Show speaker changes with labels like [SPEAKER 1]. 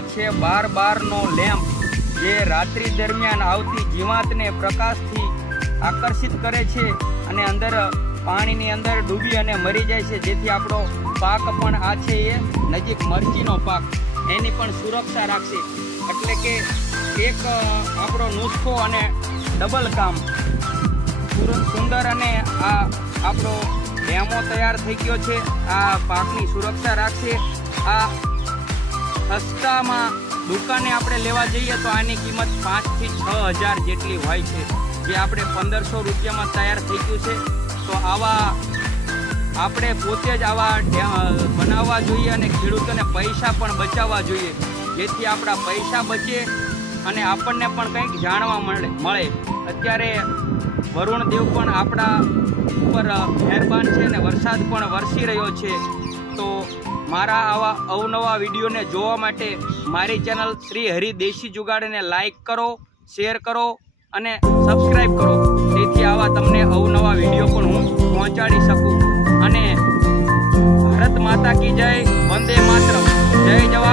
[SPEAKER 1] છે બાર બારનો લેમ્પ જે રાત્રિ દરમિયાન આવતી જીવાતને પ્રકાશથી આકર્ષિત કરે છે અને અંદર પાણીની અંદર ડૂબી અને મરી જાય છે. જેથી આપણો પાક પણ આ છે એ નજીક મરચીનો પાક. એની પણ સુરક્ષા રાખશે. એટલે કે એક આપણો નુસ્ખો અને ડબલ કામ. સુંદર અને આ આપણો ડેમો તૈયાર થઈ ગયો છે. આ પાકની સુરક્ષા રાખશે. આ સસ્તામાં દુકાને આપણે લેવા જઈએ તો આની કિંમત પાંચથી છ હજાર જેટલી હોય છે. જે આપણે પંદરસો રૂપિયામાં તૈયાર થઈ ગયું છે. તો આવા આપણે પોતે જ આવા બનાવવા જોઈએ અને ખેડૂતોને પૈસા પણ બચાવવા જોઈએ. જેથી આપણા પૈસા બચે અને આપણને પણ કંઈક જાણવા મળે મળે. અત્યારે વરુણ દેવ પણ આપણા ઉપર મહેરબાન છે અને વરસાદ પણ વરસી રહ્યો છે. તો મારા આવા અવનવા વિડીયોને જોવા માટે મારી ચેનલ શ્રી હરિ દેશી જુગાડને લાઇક કરો, શેર કરો અને સબસ્ક્રાઈબ કરો. તેથી આવા તમને અવનવા વીડિયો પણ હું પહોંચાડી શકું. અને ભારત માતા કી જય, વંદે માત્ર જય જવાન